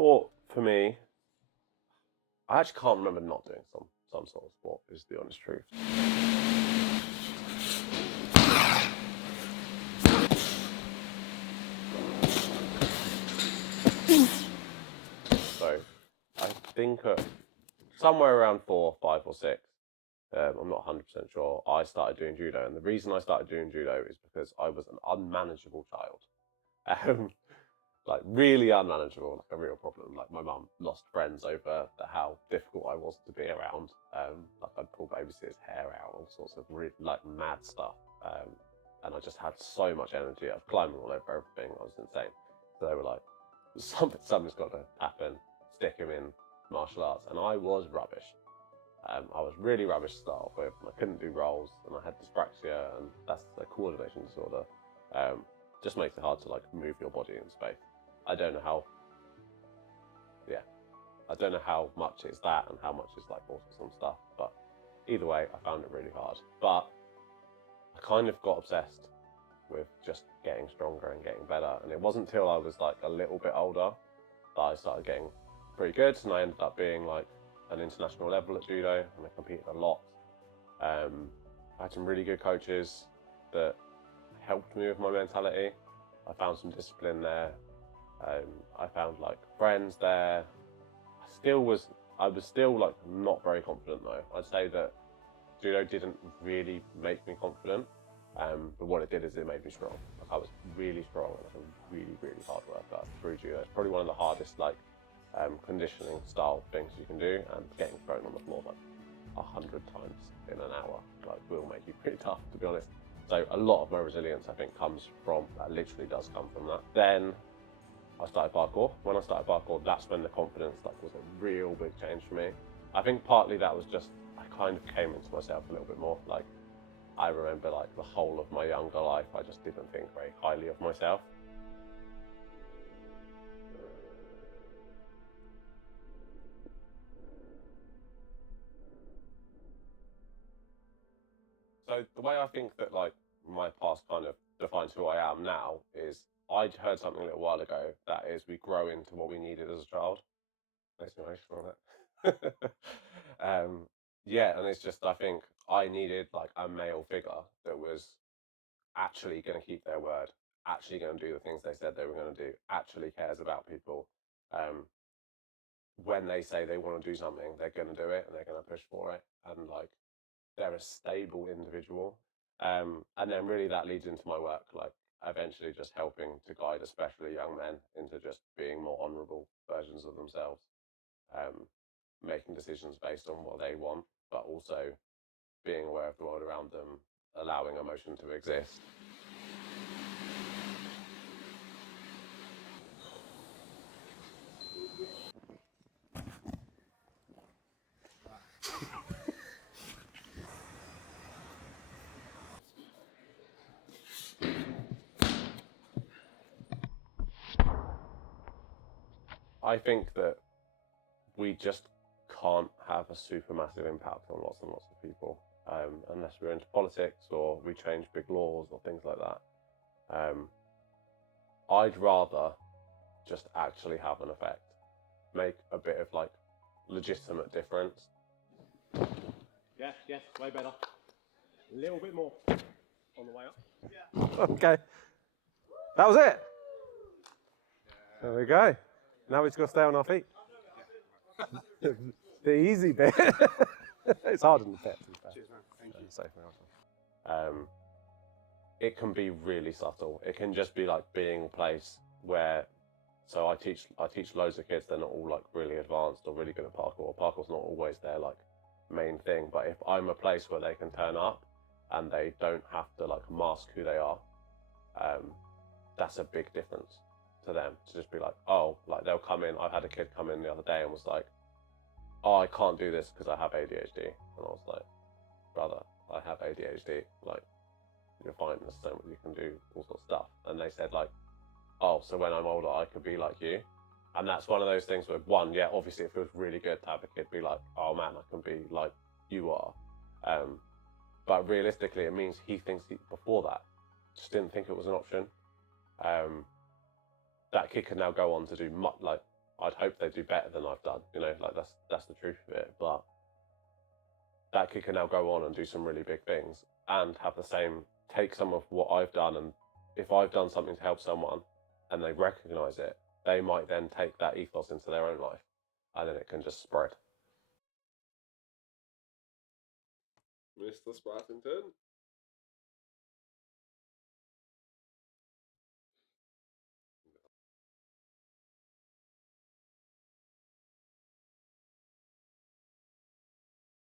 Sport for me, I actually can't remember not doing some sort of sport, is the honest truth. So I think somewhere around 4, 5 or 6, I'm not 100% sure, I started doing judo. And the reason I started doing judo is because I was an unmanageable child. Like really unmanageable, like a real problem. Like my mum lost friends over how difficult I was to be around. Like I'd pull babysitter's hair out, all sorts of really like mad stuff. And I just had so much energy. I was climbing all over everything. I was insane. So they were like, something's got to happen. Stick him in martial arts, and I was rubbish. I was really rubbish to start off with. I couldn't do rolls, and I had dyspraxia, and that's a coordination disorder. Just makes it hard to like move your body in space. I don't know how much it's that and how much it's like autism stuff, but either way, I found it really hard. But I kind of got obsessed with just getting stronger and getting better, and it wasn't until I was like a little bit older that I started getting pretty good, and I ended up being like an international level at judo, and I competed a lot. I had some really good coaches that helped me with my mentality. I found some discipline there. I found like friends there. I was still like not very confident though. I'd say that judo didn't really make me confident, but what it did is it made me strong. Like I was really strong and like a really, really hard worker through judo. It's probably one of the hardest like conditioning style things you can do, and getting thrown on the floor like 100 times in an hour like will make you pretty tough, to be honest. So a lot of my resilience, I think, literally does come from that. Then I started parkour. When I started parkour, that's when the confidence was a real big change for me. I think partly that was just, I kind of came into myself a little bit more. Like, I remember like the whole of my younger life, I just didn't think very highly of myself. So the way I think that like my past kind of defines who I am now is, I'd heard something a little while ago that is, we grow into what we needed as a child. Makes me emotional, that. Yeah, and it's just, I think I needed like a male figure that was actually going to keep their word, actually going to do the things they said they were going to do, actually cares about people. When they say they want to do something, they're going to do it and they're going to push for it, and like they're a stable individual. And then really that leads into my work, like eventually just helping to guide especially young men into just being more honourable versions of themselves, making decisions based on what they want, but also being aware of the world around them, allowing emotion to exist. I think that we just can't have a supermassive impact on lots and lots of people, unless we're into politics or we change big laws or things like that. I'd rather just actually have an effect, make a bit of like legitimate difference. Yes, way better. A little bit more on the way up. Yeah. Okay. That was it. There we go. Now we've got to stay on our feet. The easy bit. It's harder than the pit, to be fair. Cheers, man. Thank you. It can be really subtle. It can just be like being a place where, so I teach loads of kids. They're not all like really advanced or really good at parkour. Parkour's not always their like main thing, but if I'm a place where they can turn up and they don't have to like mask who they are, that's a big difference to them. To just be like, oh, like they'll come in. I've had a kid come in the other day and was like, oh, I can't do this because I have ADHD. And I was like, brother, I have ADHD. Like, you're fine. There's so much you can do, all sorts of stuff. And they said like, oh, so when I'm older, I could be like you. And that's one of those things where, one, yeah, obviously it feels really good to have a kid be like, oh man, I can be like you are. But realistically, it means he thinks before that, just didn't think it was an option. That kid can now go on to do like I'd hope they do better than I've done. You know, like that's the truth of it. But that kid can now go on and do some really big things and have the same, take some of what I've done, and if I've done something to help someone and they recognize it, they might then take that ethos into their own life, and then it can just spread. Mr. Sprattington.